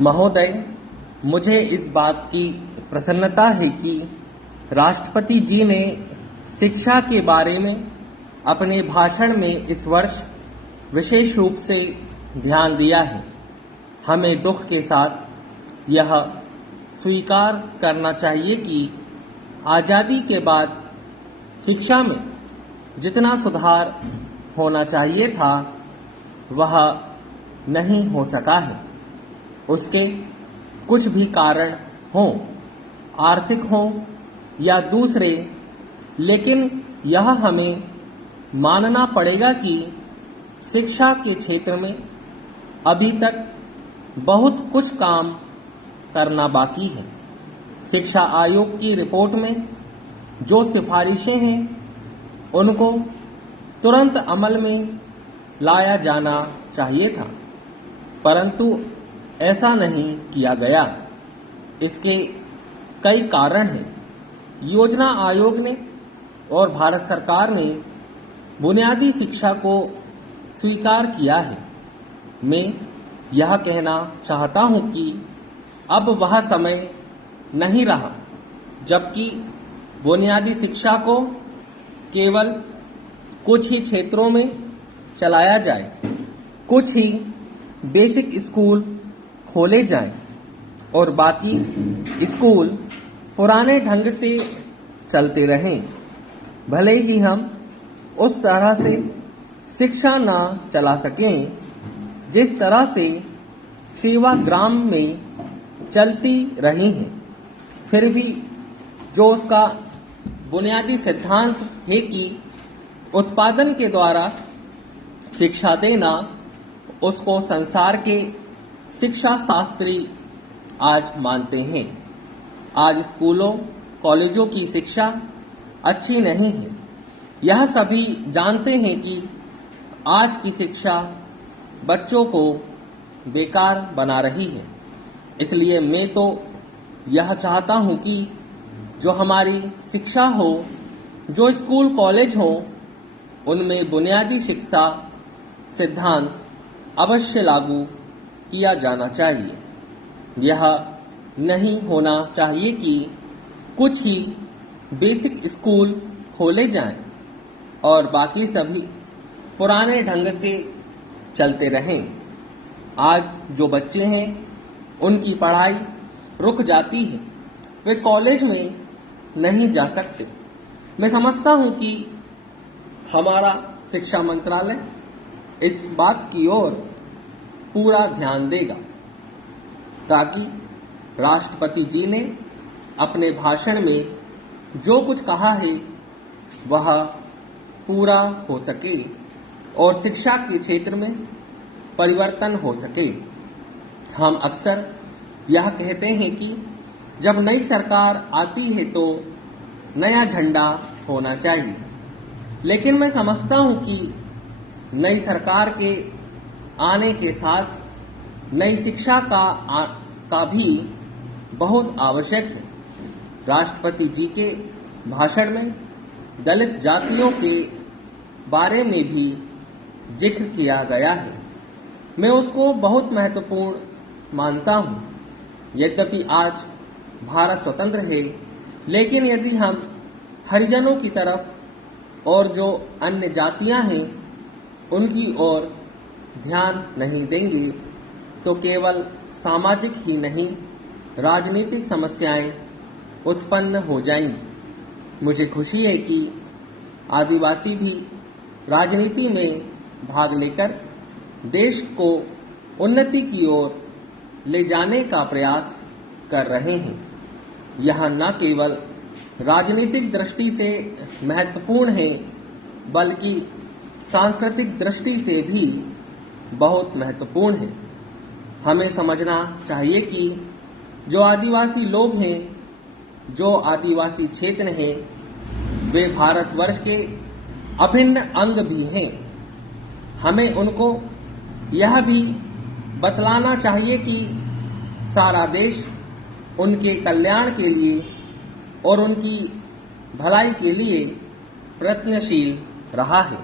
महोदय, मुझे इस बात की प्रसन्नता है कि राष्ट्रपति जी ने शिक्षा के बारे में अपने भाषण में इस वर्ष विशेष रूप से ध्यान दिया है। हमें दुख के साथ यह स्वीकार करना चाहिए कि आज़ादी के बाद शिक्षा में जितना सुधार होना चाहिए था वह नहीं हो सका है। उसके कुछ भी कारण हों, आर्थिक हों या दूसरे, लेकिन यह हमें मानना पड़ेगा कि शिक्षा के क्षेत्र में अभी तक बहुत कुछ काम करना बाकी है। शिक्षा आयोग की रिपोर्ट में जो सिफारिशें हैं उनको तुरंत अमल में लाया जाना चाहिए था, परंतु ऐसा नहीं किया गया। इसके कई कारण हैं। योजना आयोग ने और भारत सरकार ने बुनियादी शिक्षा को स्वीकार किया है। मैं यह कहना चाहता हूं कि अब वह समय नहीं रहा जबकि बुनियादी शिक्षा को केवल कुछ ही क्षेत्रों में चलाया जाए, कुछ ही बेसिक स्कूल खोले जाएं और बाकी स्कूल पुराने ढंग से चलते रहें। भले ही हम उस तरह से शिक्षा ना चला सकें जिस तरह से सेवाग्राम में चलती रही हैं, फिर भी जो उसका बुनियादी सिद्धांत है कि उत्पादन के द्वारा शिक्षा देना, उसको संसार के शिक्षा शास्त्री आज मानते हैं। आज स्कूलों कॉलेजों की शिक्षा अच्छी नहीं है। यह सभी जानते हैं कि आज की शिक्षा बच्चों को बेकार बना रही है। इसलिए मैं तो यह चाहता हूं कि जो हमारी शिक्षा हो, जो स्कूल कॉलेज हो, उनमें बुनियादी शिक्षा सिद्धांत अवश्य लागू किया जाना चाहिए। यह नहीं होना चाहिए कि कुछ ही बेसिक स्कूल खोले जाएं और बाकी सभी पुराने ढंग से चलते रहें। आज जो बच्चे हैं उनकी पढ़ाई रुक जाती है, वे कॉलेज में नहीं जा सकते। मैं समझता हूं कि हमारा शिक्षा मंत्रालय इस बात की ओर पूरा ध्यान देगा ताकि राष्ट्रपति जी ने अपने भाषण में जो कुछ कहा है वह पूरा हो सके और शिक्षा के क्षेत्र में परिवर्तन हो सके। हम अक्सर यह कहते हैं कि जब नई सरकार आती है तो नया झंडा होना चाहिए, लेकिन मैं समझता हूं कि नई सरकार के आने के साथ नई शिक्षा का भी बहुत आवश्यक है। राष्ट्रपति जी के भाषण में दलित जातियों के बारे में भी जिक्र किया गया है। मैं उसको बहुत महत्वपूर्ण मानता हूँ। यद्यपि आज भारत स्वतंत्र है, लेकिन यदि हम हरिजनों की तरफ और जो अन्य जातियां हैं उनकी ओर ध्यान नहीं देंगे तो केवल सामाजिक ही नहीं, राजनीतिक समस्याएं उत्पन्न हो जाएंगी। मुझे खुशी है कि आदिवासी भी राजनीति में भाग लेकर देश को उन्नति की ओर ले जाने का प्रयास कर रहे हैं। यह न केवल राजनीतिक दृष्टि से महत्वपूर्ण है बल्कि सांस्कृतिक दृष्टि से भी बहुत महत्वपूर्ण है। हमें समझना चाहिए कि जो आदिवासी लोग हैं, जो आदिवासी क्षेत्र हैं, वे भारतवर्ष के अभिन्न अंग भी हैं। हमें उनको यह भी बतलाना चाहिए कि सारा देश उनके कल्याण के लिए और उनकी भलाई के लिए प्रयत्नशील रहा है।